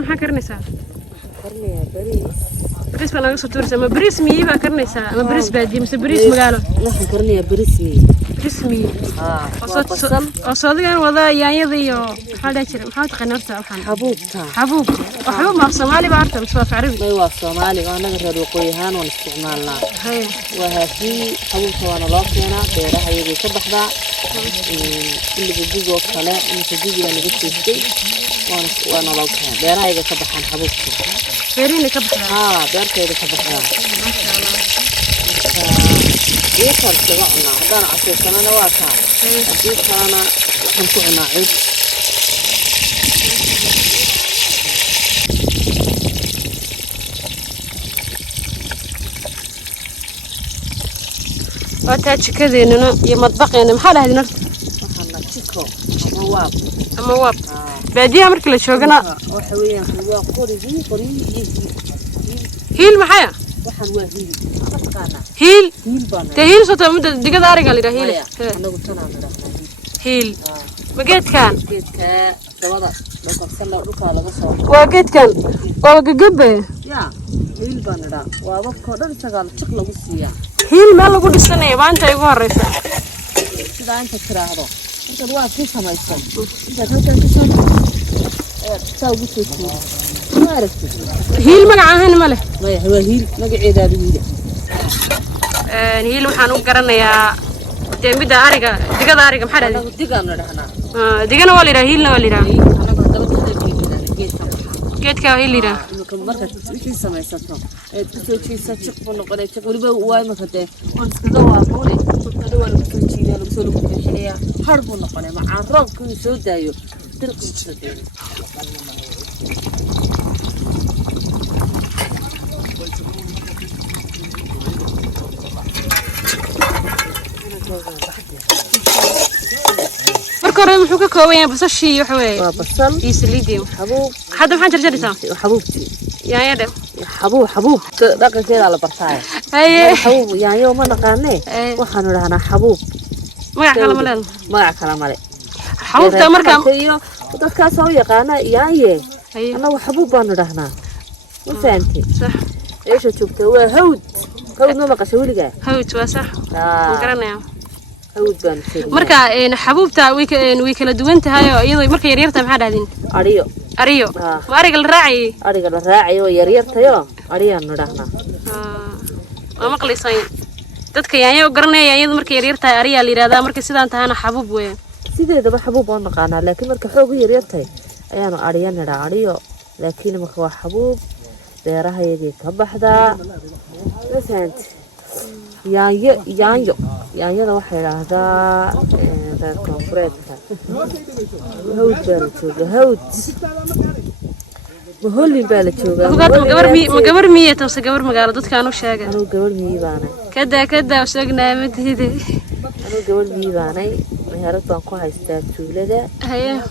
maxaa karinaysaa? Karniya bariis. Bariis baa laga soo tuuraysaa. Ma bariis miyi baa karinaysaa? Ama bariis baadiye mise bariis magaalo? Waxaan karniya bariis miyi. Bariis miyi. oo Soomaaliga wada yaanyada iyo maxaa la jiray? Maxaa taqaan horta waxaan? Xabuubta. Xabuub. Waxba ma Soomaali baa horta mise waa Carabi? Waa Soomaali oo anaga reer waqooyi ahaan waan isticmaalnaa. Hay. Waa haddii xabuubta waana loo keenaa beeraha iyagoo ka baxdaa. Xilliga guga oo kale inta guga laga siistay waana loo keenaa beeraha iyaga ka baxaan xabuubta. beerina ka baxdaa? beertayda ka baxdaa. Masha Allah. إيه كان تبعنا هذا عشان كنا نواقع. إيه كنا نكون عيد. وتاج كذا إنه يمطبخ يعني محل هذي نرد. محل تشكو. مواب. مواب. بعديها مركل شوقنا. وحويا مواب قريب. هيل محيا. وحن وهيل. هيل. هيل بنا. تهيل صوت مدة دقيقة داري قال لي هيل. أنا قلت أنا هيل. بقيت كان. بقيت كان. سواء لو كسرنا ركع على بصر. وقيت كان. وقجبه. يا. هيل بنا. وابك كذا شغال شكله بسيا. هيل ما لو قد السنة يبان أنت يقول رئيسة. كذا أنت ترى هذا. أنت الواحد في سما يسمع. أنت كذا تسمع. ساوي بسيط. ما عرفت. هيل مقعها ماله. ما هو هيل مقعد هذا هيل. هيل وحنو قرنا يا تيمبدا أريكا دقة أريكا محل هذا. دقة أنا رحنا. دقة ولا هيل ولا أنا بدأت جيت كهيل ليرا. كم مرة في سما يسمع. تسوي شيء ساتشق بنقول شق ولي بواي ما كده. ونسكت وافولي. كده ولا بسوي شيء ولا بسوي لكم شيء. حرب بنقول مع عرب كل شيء دايو. تركم شدين. مركورة محوكة كوية بس الشيء يحوي. بصل. يسليدي. حبوب. حدا محن جرجرتها. حبوبتي. يا ده. حبوب. دقة كده على برتاي. أيه. حبوب يعني يوم أنا قاني. وحنو لهنا حبوب. ما كلام لين. ما كلام عليه. حبوب تمر كم. ودك سوي قانا يايه. أنا وحبوب أنا لهنا. ما فهمتي. صح. إيش شفته هو هود ما قشولي جا. هود وصح. مقرنا. هود بنشيل. مركا إن حبوبتا ويكلا دوينتها يا مركا يريرتا محل هذين. أريو. وأريق الراعي. أريق الراعي ويريرتا يا. أريو أنا لهنا. ما قليصين. dadka yaanyo garanay yaanyada markay yar tahay ariya la yiraahdaa markay sidaan tahana xabuub weey sideedaba xabuub oo naqaana laakiin marka xoog yar tahay ayaanu ariyana ariyo laakiin marka waa xabuub beeraha yagii ka baxdaa wasant yaanyada waxa yiraahdaa reer koonfureedka hawd وهولي بالجوجا. مقبر مية توصل قبر مقالة ضد كانوا شاقة. أنا قبر مية باني. كدا وشاقنا مدهدي. أنا قبر مية باني مهارات بانكو هايستاب شولة. هيا.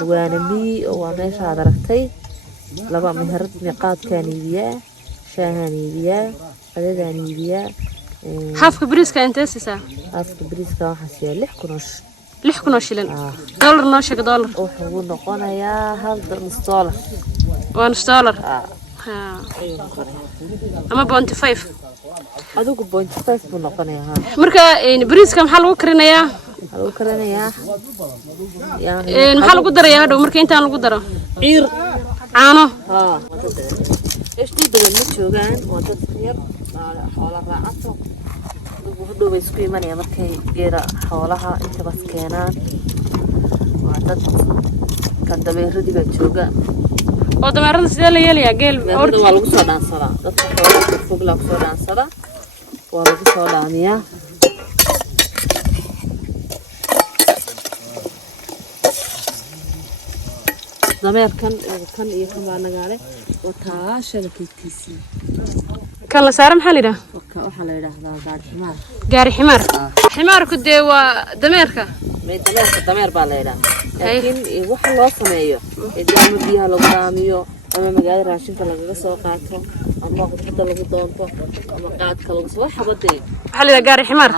وانا مي وانا شاد رختي. لبا مهارات نقاط كاني بيا شاهاني بيا قدداني بيا. حاف كبريس كان تأسسا. حاف كبريس كان حسيا لح كنوش لين. دولار ناشك دولار. وحقول نقونا يا هذا $1. $1. أما 0.5. هذا 0.5 بنقناها. مركا بريس كم حلو كرنايا. حلو كرنايا. محل قدرة هذا مركا أنت حلو قدرة. عير. عانو. إيش تدور نشوفان وتتصير حوالها رعته. وهدو بيسكوي مني مركي جيرة حوالها أنت بس كينان. وعدت كان دبير دي بتشوفان. oo dameerada sidee la yeelaya geel ordo waa lagu soo dhaansadaa dadka xoolaha fog la soo dhaansada waa lagu soo dhaaniyaa dameerkan kan iyo kan baa nagaale oo taashan kiitiisi kan la saaran maxaa la yiraahdaa waxa la yiraahdaa gaari ximaar ximaarku dee waa dameerka dameer baa la yiraahdaa laakiin waxa loo sameeyo idaama biyaha lagu daamiyo ama magaalada raashinka laga soo qaato ama qudada lagu doonto ama qaadka lagu soo xabadey waxa la gaari ximaar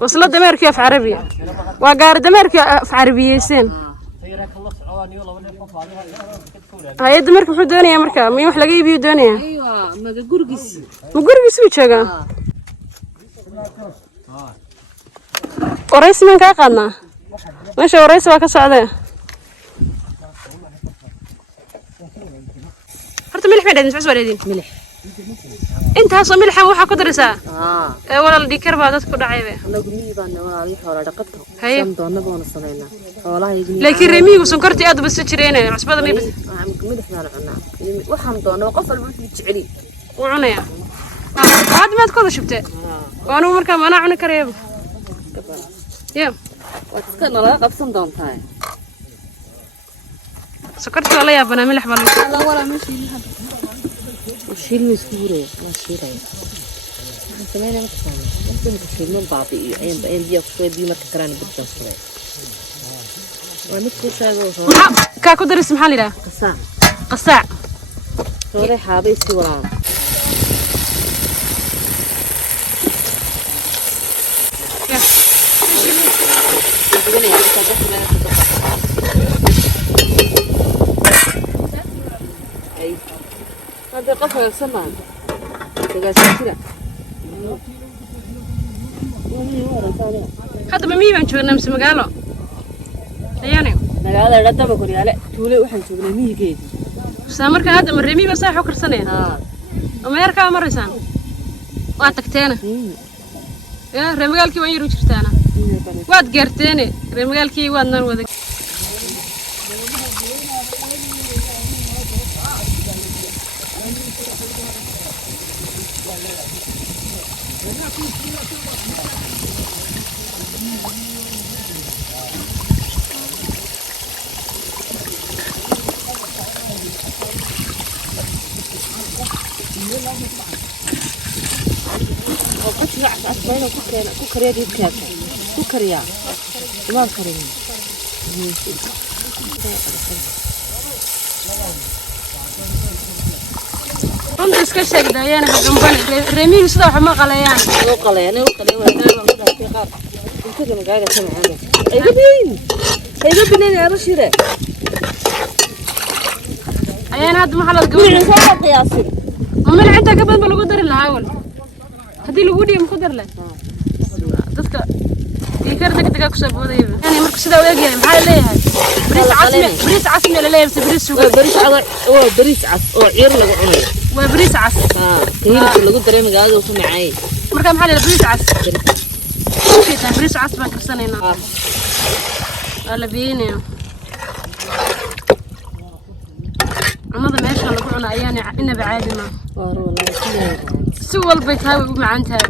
wasla dameerkii af carabiya waa gaari dameerkii af carabiyeysan hay'adda marka wuxuu doonayaa marka ma wax laga iibiyo doonaya aywa ma gurigiis u joogaa waraysi man kaa qaadnaa meesha waraysi waa ka socdee horta milix ma dhadin ficus waa dhadin milix intaasoo milixa waxaa ku daraysaa walaal dhikar baa dadku dhacaybe anagu miyi baan walaal xoolo dhaqato san doona boona sameynaa xoolaha laakiin reemigu sonkorti aad bas jireenay cusbada ma bas milix baan cunaa waxaan doonaa qof walba wuxuu jeceli u cunaya aad maad kooda shubtay waanu markaa mana cuni kareebo يا واتسكنا لا قبسن دونتاي سكرت ولا يا بنا ملح بالله لا ولا ماشي لحد وشيل مسكورة ما شيلها سمعنا مثلا ممكن تشيل من بعضي أيام دي أخوي دي ما تكراني بالجسر ونكو شاغو كاكو درس محلي لا قصاع سوري حابي سوان هذا قفل سمان هذا ممي بنشوفنا مس مقالو يعني مقالة لا تبى كوريا لا تولي وحن شوفنا مي جيد سامر هذا من رمي بس حكر سنة وما يركع مرة سنة واتكتينا يا رمقال كي وين يروح تانا واد قرتيني رمقال كي واد نار وذاك كوكريا دي كاكا كوكريا ما كريم أنت إسكشك ده يعني حجمبني رميل سدا وحما قليان وقليان وأنا ما أقدر في قار كل ما قاعد أسمع عنه أيوة بنين يا رشيدة أيان هذا محل الجو من صار قياسي من عندك قبل ما لو قدر العاول هذه الودي مقدر له dadka diikar degdeg ku soo booday yani markuu sida u eegay maxay leeyahay bariis casmi la leeyahay bariis suuga bariis cas oo ciir lagu cunayo waa bariis cas hilibka lagu daray magaalada ku macay marka maxay leeyahay bariis cas fiican bariis cas baan karsanayna ala biinay amada meesha lagu cuno ayaan inaba caadi ma si walba tahay u macaan tahay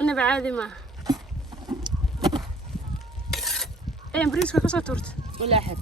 أنا بعادي ما أي بريسك كسرت ولا حد